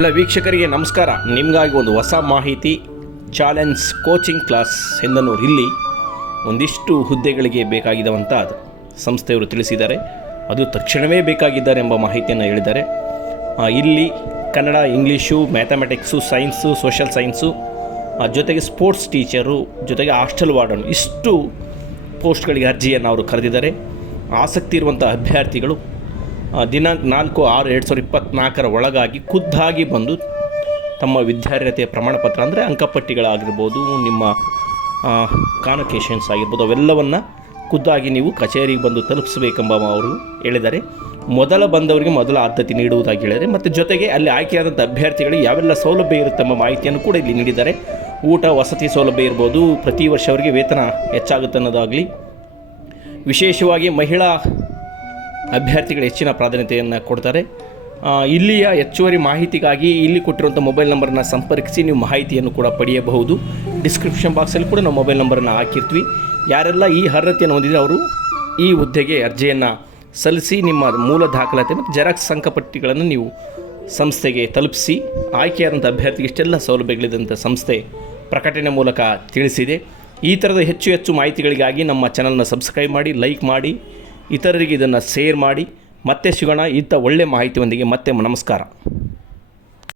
ಎಲ್ಲ ವೀಕ್ಷಕರಿಗೆ ನಮಸ್ಕಾರ. ನಿಮಗಾಗಿ ಒಂದು ಹೊಸ ಮಾಹಿತಿ, ಚಾಲೆಂಜ್ ಕೋಚಿಂಗ್ ಕ್ಲಾಸ್ ಎಂದನೂರು ಇಲ್ಲಿ ಒಂದಿಷ್ಟು ಹುದ್ದೆಗಳಿಗೆ ಬೇಕಾಗಿರುವಂಥ ಸಂಸ್ಥೆಯವರು ತಿಳಿಸಿದ್ದಾರೆ, ಅದು ತಕ್ಷಣವೇ ಬೇಕಾಗಿದ್ದಾರೆ ಎಂಬ ಮಾಹಿತಿಯನ್ನು ಹೇಳಿದ್ದಾರೆ. ಇಲ್ಲಿ Kannada, English, mathematics, science social science ಜೊತೆಗೆ ಸ್ಪೋರ್ಟ್ಸ್ ಟೀಚರು, ಜೊತೆಗೆ ಹಾಸ್ಟೆಲ್ ವಾರ್ಡನ್, ಇಷ್ಟು ಪೋಸ್ಟ್ಗಳಿಗೆ ಅರ್ಜಿಯನ್ನು ಅವರು ಕರೆದಿದ್ದಾರೆ. ಆಸಕ್ತಿ ಇರುವಂಥ ಅಭ್ಯರ್ಥಿಗಳು ದಿನಾಂಕ ನಾಲ್ಕು ಆರು ಎರಡು ಸಾವಿರದ ಇಪ್ಪತ್ತ್ನಾಲ್ಕರ ಒಳಗಾಗಿ ಖುದ್ದಾಗಿ ಬಂದು ತಮ್ಮ ವಿದ್ಯಾರ್ಹತೆಯ ಪ್ರಮಾಣಪತ್ರ ಅಂದರೆ ಅಂಕಪಟ್ಟಿಗಳಾಗಿರ್ಬೋದು, ನಿಮ್ಮ ಕಾನಕೇಶನ್ಸ್ ಆಗಿರ್ಬೋದು, ಅವೆಲ್ಲವನ್ನು ಖುದ್ದಾಗಿ ನೀವು ಕಚೇರಿಗೆ ಬಂದು ತಲುಪಿಸಬೇಕೆಂಬ ಅವರು ಹೇಳಿದ್ದಾರೆ. ಮೊದಲ ಬಂದವರಿಗೆ ಮೊದಲ ಆದ್ಯತೆ ನೀಡುವುದಾಗಿ ಹೇಳಿದರೆ ಮತ್ತು ಜೊತೆಗೆ ಅಲ್ಲಿ ಆಯ್ಕೆಯಾದಂಥ ಅಭ್ಯರ್ಥಿಗಳಿಗೆ ಯಾವೆಲ್ಲ ಸೌಲಭ್ಯ ಇರುತ್ತೆ ಎಂಬ ಮಾಹಿತಿಯನ್ನು ಕೂಡ ಇಲ್ಲಿ ನೀಡಿದ್ದಾರೆ. ಊಟ, ವಸತಿ ಸೌಲಭ್ಯ ಇರ್ಬೋದು, ಪ್ರತಿ ವರ್ಷ ಅವರಿಗೆ ವೇತನ ಹೆಚ್ಚಾಗುತ್ತೆ ಅನ್ನೋದಾಗಲಿ. ವಿಶೇಷವಾಗಿ ಮಹಿಳಾ ಅಭ್ಯರ್ಥಿಗಳು ಹೆಚ್ಚಿನ ಪ್ರಾಧಾನ್ಯತೆಯನ್ನು ಕೊಡ್ತಾರೆ. ಇಲ್ಲಿಯ ಹೆಚ್ಚುವರಿ ಮಾಹಿತಿಗಾಗಿ ಇಲ್ಲಿ ಕೊಟ್ಟಿರುವಂಥ ಮೊಬೈಲ್ ನಂಬರನ್ನು ಸಂಪರ್ಕಿಸಿ ನೀವು ಮಾಹಿತಿಯನ್ನು ಕೂಡ ಪಡೆಯಬಹುದು. ಡಿಸ್ಕ್ರಿಪ್ಷನ್ ಬಾಕ್ಸಲ್ಲಿ ಕೂಡ ನಾವು ಮೊಬೈಲ್ ನಂಬರನ್ನು ಹಾಕಿರ್ತೀವಿ. ಯಾರೆಲ್ಲ ಈ ಅರ್ಹತೆಯನ್ನು ಹೊಂದಿದ್ರೆ ಅವರು ಈ ಹುದ್ದೆಗೆ ಅರ್ಜಿಯನ್ನು ಸಲ್ಲಿಸಿ ನಿಮ್ಮ ಮೂಲ ದಾಖಲಾತಿ ಮತ್ತು ಜೆರಾಕ್ಸ್ ಅಂಕಪಟ್ಟಿಗಳನ್ನು ನೀವು ಸಂಸ್ಥೆಗೆ ತಲುಪಿಸಿ ಆಯ್ಕೆಯಾದಂಥ ಅಭ್ಯರ್ಥಿಗೆ ಇಷ್ಟೆಲ್ಲ ಸೌಲಭ್ಯಗಳಿದಂಥ ಸಂಸ್ಥೆ ಪ್ರಕಟಣೆ ಮೂಲಕ ತಿಳಿಸಿದೆ. ಈ ಥರದ ಹೆಚ್ಚು ಹೆಚ್ಚು ಮಾಹಿತಿಗಳಿಗಾಗಿ ನಮ್ಮ ಚಾನಲ್ನ ಸಬ್ಸ್ಕ್ರೈಬ್ ಮಾಡಿ ಲೈಕ್ ಮಾಡಿ. ಇತರರಿಗೆ ಇದನ್ನು ಶೇರ್ ಮಾಡಿ ಮತ್ತೆ ಸಿಗೋಣ ಇಂಥ ಒಳ್ಳೆಯ ಮಾಹಿತಿಯೊಂದಿಗೆ ಮತ್ತೆ ನಮಸ್ಕಾರ.